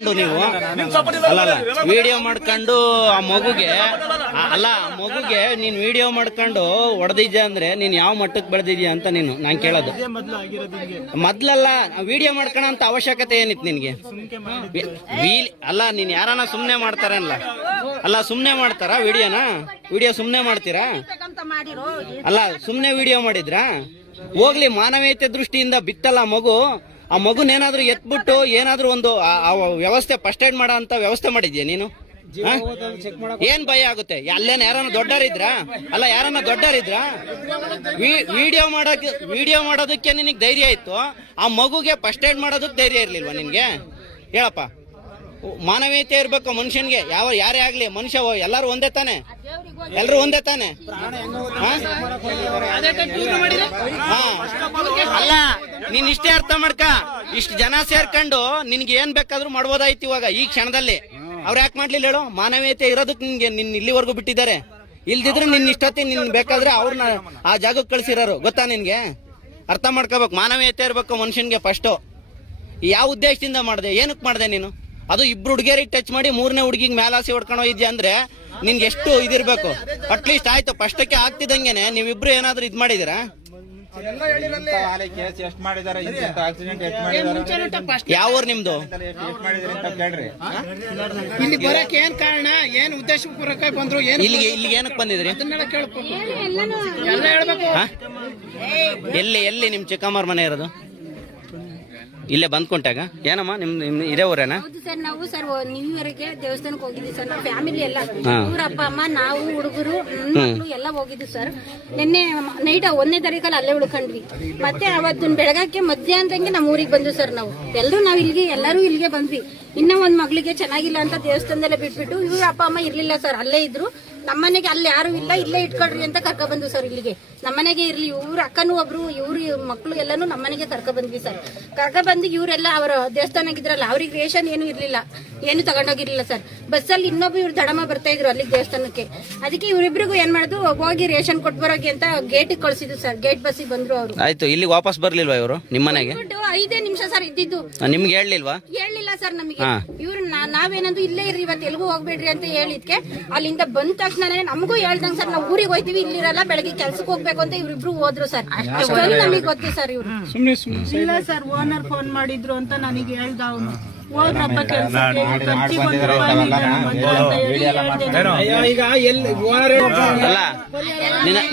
ನೀವು? ಅಲ್ಲ ಅಲ್ಲ. ವಿಡಿಯೋ ಮಾಡ್ಕೊಂಡು ಆ ಮಗುಗೆ ಅಲ್ಲ ಆ ಮಗುಗೆ ನೀನ್ ವಿಡಿಯೋ ಮಾಡ್ಕೊಂಡು ಹೊಡೆದಿದ್ಯಾ ಅಂದ್ರೆ ನೀನ್ ಯಾವ ಮಟ್ಟಕ್ಕೆ ಬೆಳೆದಿದ್ಯಾ ಅಂತ ನೀನು ನಾನ್ ಕೇಳೋದು. ಮೊದ್ಲಲ್ಲ ವಿಡಿಯೋ ಮಾಡ್ಕೊಳ ಅಂತ ಅವಶ್ಯಕತೆ ಏನಿತ್ತು ನಿನ್ಗೆ? ವೀಲ್- ಅಲ್ಲ ನೀನ್ ಯಾರನ್ನ ಸುಮ್ನೆ ಮಾಡ್ತಾರಲ್ಲ ಅಲ್ಲ ಸುಮ್ನೆ ಮಾಡ್ತಾರಾ ವಿಡಿಯೋನ? ವಿಡಿಯೋ ಸುಮ್ನೆ ಮಾಡ್ತೀರಾ? ಅಲ್ಲ ಸುಮ್ನೆ ವಿಡಿಯೋ ಮಾಡಿದ್ರಾ? ಹೋಗ್ಲಿ ಮಾನವೀಯತೆ ದೃಷ್ಟಿಯಿಂದ ಬಿತ್ತಲ್ಲ ಮಗು ಆ ಮಗುನೇನಾದ್ರೂ ಎತ್ಬಿಟ್ಟು ಏನಾದ್ರೂ ಒಂದು ವ್ಯವಸ್ಥೆ ಫಸ್ಟ್ ಏಡ್ ಮಾಡೋ ಅಂತ ವ್ಯವಸ್ಥೆ ಮಾಡಿದ್ಯಾ ನೀನು? ಏನ್ ಭಯ ಆಗುತ್ತೆ? ಅಲ್ಲೇನ ಯಾರನ್ನ ದೊಡ್ಡರಿದ್ರ ಅಲ್ಲ ಯಾರನ್ನ ದೊಡ್ಡರಿದ್ರ ವಿಡಿಯೋ ಮಾಡೋಕೆ ವಿಡಿಯೋ ಮಾಡೋದಕ್ಕೆ ನಿನಗೆ ಧೈರ್ಯ ಇತ್ತು? ಆ ಮಗುಗೆ ಫಸ್ಟ್ ಏಡ್ ಮಾಡೋದಕ್ಕೆ ಧೈರ್ಯ ಇರ್ಲಿಲ್ವಾ ನಿನ್ಗೆ? ಹೇಳಪ್ಪ. ಮಾನವೀಯತೆ ಇರ್ಬೇಕು ಮನುಷ್ಯನ್ಗೆ. ಯಾವ ಯಾರೇ ಆಗ್ಲಿ, ಮನುಷ್ಯ ಎಲ್ಲಾರು ಒಂದೇ ತಾನೆ? ಎಲ್ರು ಒಂದೇ ತಾನೆ. ಅಲ್ಲ, ನೀನ್ ಇಷ್ಟೇ ಅರ್ಥ ಮಾಡ್ಕ. ಇಷ್ಟು ಜನ ಸೇರ್ಕೊಂಡು ನಿನ್ಗೆ ಏನ್ ಬೇಕಾದ್ರೂ ಮಾಡ್ಬೋದಾಯ್ತು ಇವಾಗ, ಈ ಕ್ಷಣದಲ್ಲಿ. ಅವ್ರು ಯಾಕೆ ಮಾಡ್ಲಿಲ್ಲ ಹೇಳು? ಮಾನವೀಯತೆ ಇರೋದಕ್ಕೆ ನಿನ್ಗೆ ನಿನ್ ಇಲ್ಲಿವರೆಗೂ ಬಿಟ್ಟಿದ್ದಾರೆ. ಇಲ್ದಿದ್ರೆ ನಿನ್ ಇಷ್ಟೊತ್ತಿ ನಿನ್ ಬೇಕಾದ್ರೆ ಅವ್ರನ್ನ ಆ ಜಾಗಕ್ಕೆ ಕಳ್ಸಿರೋರು. ಗೊತ್ತಾ ನಿನ್ಗೆ? ಅರ್ಥ ಮಾಡ್ಕೋಬೇಕು. ಮಾನವೀಯತೆ ಇರ್ಬೇಕು ಮನುಷ್ಯನ್ಗೆ ಫಸ್ಟು ಯಾವ ಉದ್ದೇಶದಿಂದ ಮಾಡಿದೆ? ಏನಕ್ಕೆ ಮಾಡಿದೆ ನೀನು? ಅದು ಇಬ್ರು ಹುಡುಗಿಯರಿಗೆ ಟಚ್ ಮಾಡಿ ಮೂರನೇ ಹುಡುಗಿಗೆ ಮೇಲಾಸಿ ಹೊಡ್ಕೊಂಡು ಹೋಗಿದ್ಯಾ ಅಂದ್ರೆ ನಿನ್ಗೆ ಎಷ್ಟು ಇದಿರ್ಬೇಕು? ಅಟ್ಲೀಸ್ಟ್ ಆಯ್ತು ಫಸ್ಟಕ್ಕೆ ಆಗ್ತಿದಂಗೆನೆ ನೀವಿಬ್ರು ಏನಾದ್ರೂ ಇದ್ ಮಾಡಿದಿರ? ಕೇಸ್ ಎಷ್ಟ್ ಮಾಡಿದಾರೆ ಇಂಥ ಆಕ್ಸಿಡೆಂಟ್ ಎಷ್ಟ್ ಮಾಡಿದಾರೆ ಯಾವ ಊರ್ ನಿಮ್ದು? ಎಷ್ಟ್ ಮಾಡಿದಾರೆ ಅಂತ ಕೇಳ್ರಿ ಇಲ್ಲಿ ಬರಕ್ ಏನ್ ಕಾರಣ? ಏನ್ ಉದ್ದೇಶಪೂರ್ವಕ ಬಂದ್ರು ಏನ್ ಇಲ್ಲಿಗೆ ಇಲ್ಲಿಗೆ ಏನಕ್ಕೆ ಬಂದಿದ್ರಿ? ಹೇಳ್ಬೇಕು? ಎಲ್ಲಿ ಎಲ್ಲಿ ನಿಮ್ ಚಿಕ್ಕಮ್ಮರ ಮನೆ ಇರೋದು? ಇಲ್ಲೇ ಬಂದ್ಕೊಂಟಾಗ ಏನಮ್ಮ ನಿಮ್ ನಿಮ್ ಇದೇ ಊರೇನಾ ಹೌದು ಸರ್ ನಾವು ಸರ್ ನ್ಯೂ ಇಯರ್ಗೆ ದೇವಸ್ಥಾನಕ್ಕೆ ಹೋಗಿದ್ವಿ ಸರ್. ನಾವು ಫ್ಯಾಮಿಲಿ ಎಲ್ಲ. ಇವ್ರ ಅಪ್ಪ ಅಮ್ಮ ನಾವು ಹುಡುಗರು ಮಕ್ಕಳು ಎಲ್ಲ ಹೋಗಿದ್ವಿ ಸರ್. ನಿನ್ನೆ ನೈಟ್ ಒಂದನೇ ತಾರೀಕಲ್ಲಿ ಅಲ್ಲೇ ಉಳ್ಕೊಂಡ್ವಿ. ಮತ್ತೆ ಅವತ್ತು ಬೆಳಗಕ್ಕೆ ಮಧ್ಯಾಹ್ನದಂಗೆ ನಮ್ಮ ಊರಿಗೆ ಬಂದ್ವಿ ಸರ್ ನಾವು. ಎಲ್ಲರೂ ನಾವು ಇಲ್ಲಿಗೆ ಎಲ್ಲರೂ ಇಲ್ಲಿಗೆ ಬಂದ್ವಿ. ಇನ್ನ ಒಂದ್ ಮಗಳಿಗೆ ಚೆನ್ನಾಗಿಲ್ಲ ಅಂತ ದೇವಸ್ಥಾನದಲ್ಲೇ ಬಿಟ್ಬಿಟ್ಟು ಇವ್ರ ಅಪ್ಪ ಅಮ್ಮ ಇರ್ಲಿಲ್ಲ ಸರ್. ಅಲ್ಲೇ ಇದ್ರು. ನಮ್ಮನೆಗೆ ಅಲ್ಲಿ ಯಾರು ಇಲ್ಲ ಇಲ್ಲೇ ಇಟ್ಕೊಳ್ರಿ ಅಂತ ಕರ್ಕ ಬಂದ್ವಿ ಸರ್ ಇಲ್ಲಿಗೆ. ನಮ್ಮನೆಗೆ ಇರ್ಲಿ ಇವ್ರ ಅಕ್ಕನೂ ಒಬ್ರು ಇವ್ರ ಮಕ್ಕಳು ಎಲ್ಲಾನು ನಮ್ಮನೆಗೆ ಕರ್ಕ ಬಂದ್ವಿ ಸರ್. ಕರ್ಕ ಬಂದು ಇವರೆಲ್ಲ ಅವರ ದೇವಸ್ಥಾನಕ್ಕಿದ್ರಲ್ಲ ಅವ್ರಿಗೆ ರೇಷನ್ ಏನು ಇರ್ಲಿಲ್ಲ. ಏನು ತಗೊಂಡೋಗಿರ್ಲಿಲ್ಲ ಸರ್. ಬಸ್ಸಲ್ಲಿ ಇನ್ನೊಬ್ಬ ಇವ್ರು ದಡಮ ಬರ್ತಾ ಇದ್ರು ಅಲ್ಲಿ ದೇವಸ್ಥಾನಕ್ಕೆ. ಅದಕ್ಕೆ ಇವರಿಬ್ರಿಗೂ ಏನ್ ಮಾಡುದು ಹೋಗಿ ರೇಷನ್ ಕೊಟ್ಟು ಬರೋಕೆ ಅಂತ ಗೇಟ್ ಕಳ್ಸಿದ್ರು ಸರ್. ಗೇಟ್ ಬಸ್ಸಿಗೆ ಬಂದ್ರು ಅವರು. ಆಯ್ತು ಇಲ್ಲಿ ವಾಪಸ್ ಬರ್ಲಿಲ್ವಾ ಇವರು ನಿಮ್ಮನೆಗೆ? ಐದೇ ನಿಮಿಷ ಸರ್ ಇದ್ದಿದ್ದು. ನಿಮ್ಗೆ ಹೇಳಲಿಲ್ವಾ? ಹೇಳಿಲ್ಲ ಸರ್ ನಮಗೆ. ಹಾ. ಇವ್ರು ನಾವೇನಂದು ಇಲ್ಲೇ ಇರ್ರಿ ಇವತ್ತು ಎಲ್ಗೂ ಹೋಗ್ಬೇಡ್ರಿ ಅಂತ ಹೇಳಿದ್ಕೆ ಅಲ್ಲಿಂದ ಬಂದ ತಕ್ಷಣ ನಮಗೂ ಹೇಳ್ದಂಗ್ ಸರ್ ನಾವು ಊರಿಗೆ ಹೋಯ್ತೀವಿ ಇಲ್ಲಿರಲ್ಲ ಬೆಳಗ್ಗೆ ಕೆಲ್ಸಕ್ಕೆ ಹೋಗ್ಬೇಕು ಅಂತ ಇವ್ರಿಬ್ರು ಹೋದ್ರು ಸರ್. ಅಷ್ಟೊಂದು ನಮಗೆ ಗೊತ್ತು ಸರ್ ಇವ್ರು. ಇಲ್ಲ ಸರ್ ಓನರ್ ಫೋನ್ ಮಾಡಿದ್ರು ಅಂತ ನನಗೆ ಹೇಳ್ದ ಅವನು.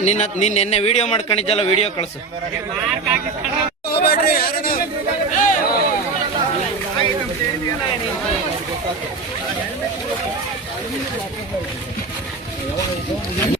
ನೀನ್ ನಿನ್ನೆ ವಿಡಿಯೋ ಮಾಡ್ಕೊಂಡಿದ್ದಲ್ಲ ವಿಡಿಯೋ ಕಳ್ಸು. Các anh!